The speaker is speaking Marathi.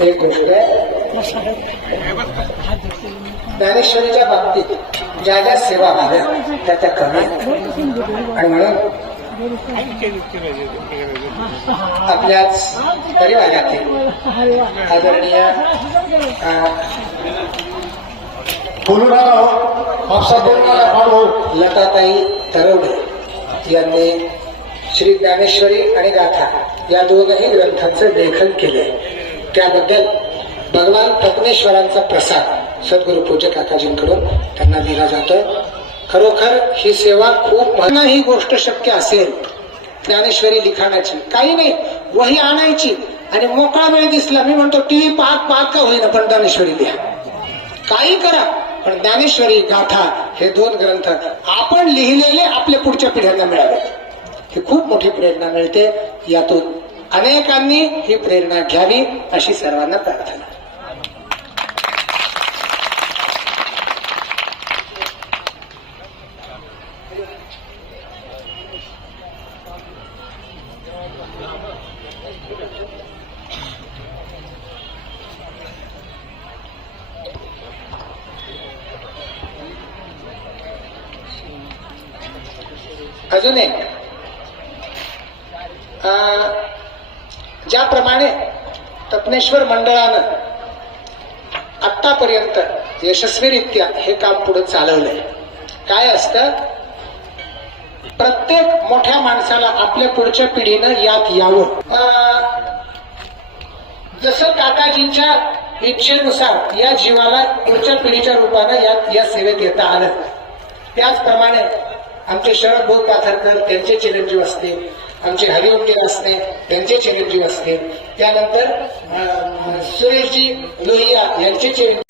एक ज्ञानेश्वरीच्या बाबतीत ज्या ज्या सेवा भाव्या त्या त्या कमी आणि म्हणून आपल्याच परिवारातील आदरणीय अं, बोलू हो लताताई तरवडे यांनी श्री ज्ञानेश्वरी आणि गाथा या दोनही ग्रंथांचं लेखन केले त्याबद्दल भगवान पद्मेश्वरांचा प्रसाद सद्गुरु पूज्य काकाजींकडून त्यांना दिला जातो. खरोखर ही सेवा खूप ही गोष्ट शक्य असेल ज्ञानेश्वरी लिखाणाची. काही नाही. वही आणायची. आणि मोकळा वेळ दिसला. मी म्हणतो टीव्ही पाहत पाहत का होईना? पण ज्ञानेश्वरी लिहा. काही करा. पण ज्ञानेश्वरी गाथा हे दोन ग्रंथ आपण लिहिलेले आपल्या पुढच्या पिढ्यांना मिळावेत ही खूप मोठी प्रेरणा मिळते. यातून अनेकांनी ही प्रेरणा घ्यावी अशी सर्वांना प्रार्थना. अजून एक. ज्याप्रमाणे तपनेश्वर मंडळानं आत्तापर्यंत यशस्वीरित्या हे काम पुढे चालवलंय. काय असतं? प्रत्येक मोठ्या माणसाला आपल्या पुढच्या पिढीनं यात यावं. अं, जसं काकाजींच्या इच्छेनुसार या जीवाला पुढच्या पिढीच्या रूपानं यात या सेवेत येता आलं. त्याचप्रमाणे आमचे शरद भाऊ पाथरकर त्यांचे चिरंजीव असतील आमचे हरिओम असते त्यांचे चिरंजीव असते. त्यानंतर सुरेशजी लोहिया यांचे चिरंजीव